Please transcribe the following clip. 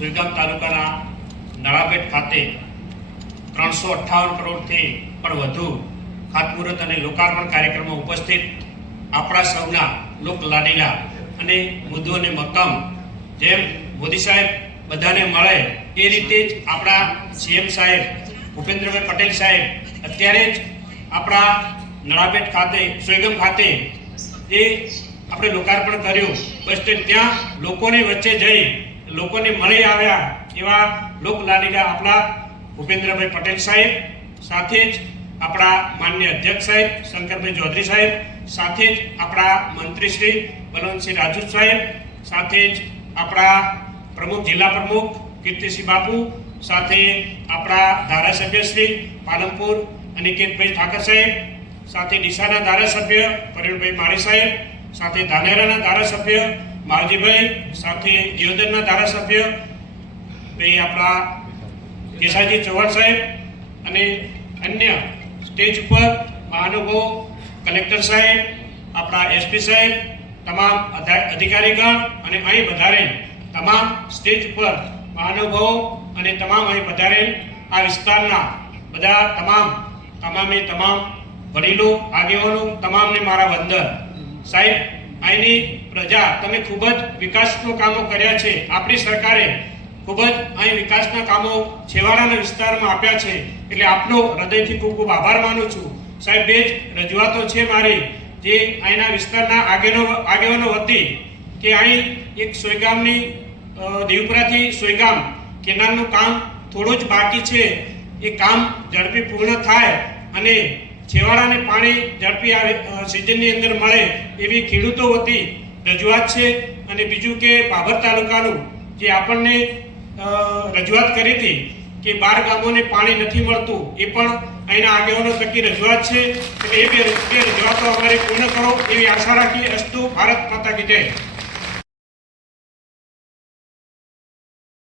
સુઈગામ તાલુકાના નળાપેટ ખાતે 358 કરોડથી પણ વધુ ખાતમુહૂર્ત અને લોકાર્પણ કાર્યક્રમમાં ઉપસ્થિત આપણા સૌના લોકલાડીલા અને મૃદુ અને મક્કમ જેમ મોદી સાહેબ બધાને મળે એ રીતે જ આપણા સીએમ સાહેબ ભૂપેન્દ્રભાઈ પટેલ સાહેબ અત્યારે જ આપણા નળાપેટ ખાતે સુઈગામ ખાતે જે આપણે લોકાર્પણ કર્યું બસ સ્ટેન્ડ ત્યાં લોકોની વચ્ચે જઈ લોકોને મળી આવ્યા એવા લોકલાડીલા આપણા ભૂપેન્દ્રભાઈ પટેલ સાહેબ, સાથે જ આપણા માનનીય અધ્યક્ષ સાહેબ શંકરભાઈ ચૌધરી સાહેબ, સાથે જ આપણા મંત્રી શ્રી બલવંતસિંહ રાજુ સાહેબ, સાથે જ આપણા પ્રમુખ જિલ્લા પ્રમુખ કીર્તિસિંહ બાપુ, સાથે આપણા ધારાસભ્ય શ્રી પાલનપુર અનિકેતભાઈ ઠાકર સાહેબ, સાથે ડીસાના ધારાસભ્ય પરિણભાઈ માળી સાહેબ, સાથે ધાનેરાના ધારાસભ્ય માવજીભાઈ, સાથે દિયોદરના ધારાસભ્ય ભાઈ આપણા કેસાજી ચૌહાણ સાહેબ અને અન્ય સ્ટેજ ઉપર મહાનુભાવો, કલેક્ટર સાહેબ, આપણા એસપી સાહેબ, તમામ અધિકારીગણ અને અહીં પધારેલ તમામ સ્ટેજ ઉપર મહાનુભાવો અને તમામ અહીં પધારેલ આ વિસ્તારના બધા તમામ વડીલો, આગેવાનો, તમામને મારા વંદન. સાહેબ, અહીંની પ્રજા તમે ખૂબ જ વિકાસના કામો કર્યા છે. આપણી સરકારે ખૂબ જ અહીં વિકાસના કામો છેવાડાના વિસ્તારમાં આપ્યા છે, એટલે આપનો હૃદયથી ખૂબ ખૂબ આભાર માનું છું. સાહેબ, બે જ રજૂઆતો છે મારી, જે અહીંના વિસ્તારના આગેવાનો વતી કે અહીં એક સુઈગામની દેવપુરાથી સુઈગામ કેનાલનું કામ થોડું જ બાકી છે. એ કામ ઝડપી પૂર્ણ થાય અને છેવાડાને પાણી ઝડપી સિઝનની અંદર મળે એવી ખેડૂતો વતી રજૂઆત છે. અને બીજું કે બાબર તાલુકાનું જે આપણને રજૂઆત કરી હતી કે 12 ગામોને પાણી નથી મળતું, એ પણ અહીંના આગેવાનો થકી રજૂઆત છે. એટલે એ બે રજૂઆતો અમારે પૂર્ણ કરો એવી આશા રાખી. અસ્તુ ભારત માતા કી જય.